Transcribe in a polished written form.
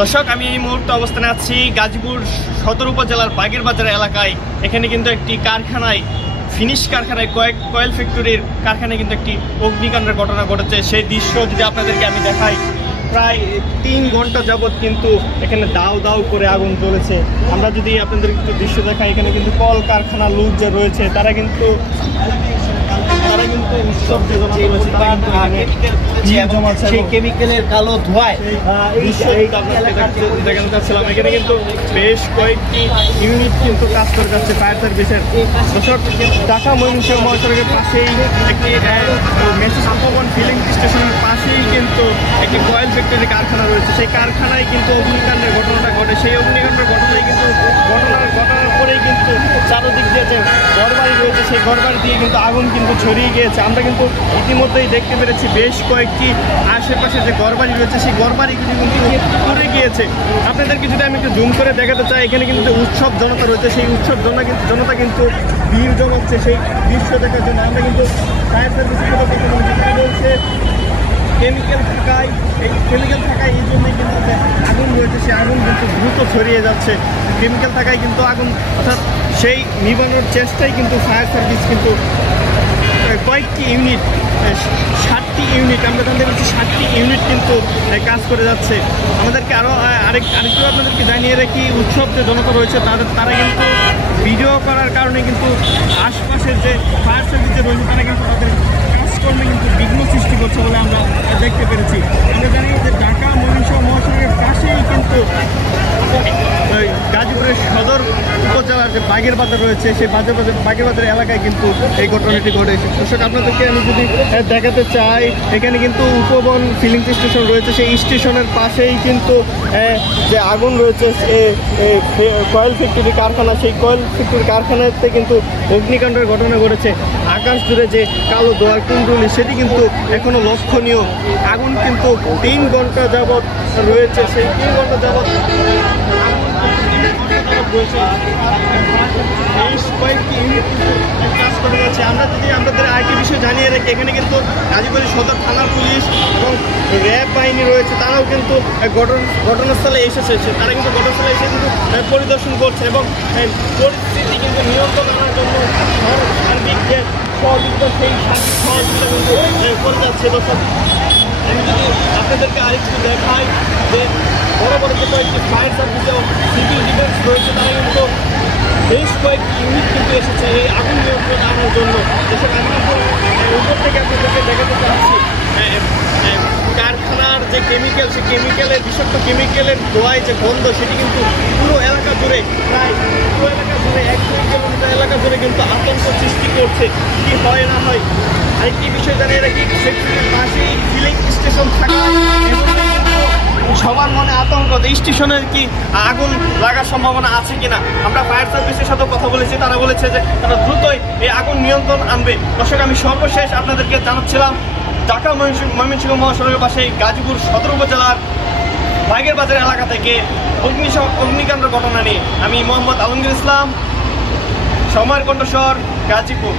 দর্শক, আমি এই মুহূর্তে অবস্থানে আছি গাজীপুর সদর উপজেলার বাগের বাজার এলাকায়। এখানে কিন্তু একটি কারখানায়, ফিনিশ কারখানায়, কয়েল ফ্যাক্টরির কারখানায় কিন্তু একটি অগ্নিকাণ্ডের ঘটনা ঘটেছে। সেই দৃশ্য যদি আপনাদেরকে আমি দেখাই, প্রায় 3 ঘন্টা যাবৎ কিন্তু এখানে দাউ দাউ করে আগুন জ্বলেছে। আমরা যদি আপনাদের একটু দৃশ্য দেখাই, এখানে কিন্তু কল কারখানার লোক যে রয়েছে তারা কিন্তু উৎসব সেই কেমিক্যালের কালো ধোঁয়ায় দেখাতে চাচ্ছিলাম। এখানে কিন্তু বেশ কয়েকটি ইউনিট কিন্তু কাজ করে যাচ্ছে ফায়ার সার্ভিসের। দর্শক, ঢাকা ময়মনসিংহ মহাসড়কের পাশেই একটি মেসেজ ভবন ফিলিং স্টেশনের পাশেই কিন্তু একটি কয়েল ফ্যাক্টরি কারখানা রয়েছে। সেই কারখানায় কিন্তু অগ্নিকাণ্ডের ঘটনাটা ঘটে। সেই অগ্নিকাণ্ডের ঘটনায় কিন্তু ঘটনার পরেই কিন্তু চারদিক দিয়ে যে ঘরবাড়ি রয়েছে সেই ঘরবাড়ি দিয়ে কিন্তু আগুন কিন্তু ছড়িয়ে গিয়েছে। আমরা কিন্তু ইতিমধ্যেই দেখতে পেরেছি বেশ কয়েকটি আশেপাশে যে ঘরবাড়ি রয়েছে সেই ঘরবাড়িগুলি কিন্তু পুড়ে গিয়েছে। আপনাদেরকে যদি আমি একটু জুম করে দেখাতে চাই, এখানে কিন্তু উৎসব জনতা রয়েছে। সেই উৎসব জনতা কিন্তু ভিড় জমাচ্ছে সেই দৃশ্য দেখার জন্য। আমরা কিন্তু ফায়ার সার্ভিসের কথা বলছে কেমিক্যাল থাকায় এই জন্যই কিন্তু আগুন রয়েছে। সেই আগুন কিন্তু দ্রুত ছড়িয়ে যাচ্ছে। কেমিক্যাল থাকায় কিন্তু আগুন, অর্থাৎ সেই নিবানোর চেষ্টায় কিন্তু ফায়ার সার্ভিস কিন্তু কয়েকটি ইউনিট, 7টি ইউনিট, আমরা জানতে পারছি 7টি ইউনিট কিন্তু কাজ করে যাচ্ছে। আমাদেরকে আরেকটু আপনাদেরকে জানিয়ে রাখি, উৎসব যে জনতা রয়েছে তারা কিন্তু ভিডিও করার কারণে কিন্তু আশপাশের যে ফায়ার সার্ভিস যে রয়েছে তারা কিন্তু তাদের কাজকর্মে কিন্তু বিঘ্ন সৃষ্টি করছে বলে আমরা দেখতে পেরেছি। আমরা জানি যে ঢাকা ময়মনসিংহ মহাসড়কের পাশেই কিন্তু গাজীপুরের সদর উপজেলার যে বাগের বাজার রয়েছে সেই বাগের বাজার এলাকায় কিন্তু এই ঘটনাটি ঘটেছে। দর্শক, আপনাদেরকে আমি যদি দেখাতে চাই, এখানে কিন্তু উপবন ফিলিং স্টেশন রয়েছে। সেই স্টেশনের পাশেই কিন্তু যে আগুন রয়েছে কয়েল ফ্যাক্টরি কারখানা, সেই কয়েল ফ্যাক্টরি কারখানাতে কিন্তু অগ্নিকাণ্ডের ঘটনা ঘটেছে। আকাশ জুড়ে যে কালো ধোঁয়ার কুণ্ডলী সেটি কিন্তু এখনো লক্ষণীয়। আগুন কিন্তু 3 ঘন্টা যাবৎ রয়েছে। সেই 3 ঘন্টা যাবৎ বেশ কয়েকটি ইউনিট কিন্তু কাজ করে যাচ্ছে। আমরা যদি আপনাদের আরেকটি বিষয় জানিয়ে রাখি, এখানে কিন্তু গাজীপুর সদর থানার পুলিশ এবং র্যাব বাহিনী রয়েছে। তারাও কিন্তু ঘটনাস্থলে এসেছে। তারা কিন্তু ঘটনাস্থলে এসে কিন্তু পরিদর্শন করছে এবং পরিস্থিতি কিন্তু নিয়ন্ত্রণ আনার জন্য সার্বিক যে সহযোগিতা, সেই সার্বিক সহযোগিতা কিন্তু করে যাচ্ছে। দর্শক, আমি যদি আপনাদেরকে আরেকটু দেখাই যে বড় বড় যে কয়েকটি ফায়ার সার্ভিস এবং সিভিল ডিফেন্স রয়েছে, তারা কিন্তু বেশ কয়েকটি ইউনিট কিন্তু এসেছে এই আগুন নিয়ন্ত্রণ আনার জন্য। যেসব আমি কিন্তু উপর থেকে আপনাদেরকে দেখাতে চাচ্ছি, কারখানার যে কেমিক্যাল, সেই কেমিক্যালের বিষাক্ত কেমিক্যালের ধোঁয়ায় যে গন্ধ, সেটি কিন্তু পুরো এলাকা জুড়ে, প্রায় পুরো এলাকা জুড়ে 1-2 কিলোমিটার এলাকা জুড়ে কিন্তু আতঙ্ক সৃষ্টি করছে। কি হয় না হয়, আরেকটি বিষয় জানিয়ে রাখি, ফ্যাক্টরির পাশেই ফিলিং স্টেশন থাকা সবার মনে আতঙ্ক, স্টেশনের কি আগুন লাগার সম্ভাবনা আছে কিনা। আমরা ফায়ার সার্ভিসের সাথে কথা বলেছি, তারা বলেছে যে তারা দ্রুতই এই আগুন নিয়ন্ত্রণ আনবে। দর্শক, আমি সর্বশেষ আপনাদেরকে জানাচ্ছিলাম ঢাকা ময়মনসিংহ মহাসড়কের পাশে গাজীপুর সদর উপজেলার বাগের বাজার এলাকা থেকে অগ্নিকাণ্ডের ঘটনা নিয়ে। আমি মোহাম্মদ আলমগীর ইসলাম, সময়ের কণ্ঠস্বর, গাজীপুর।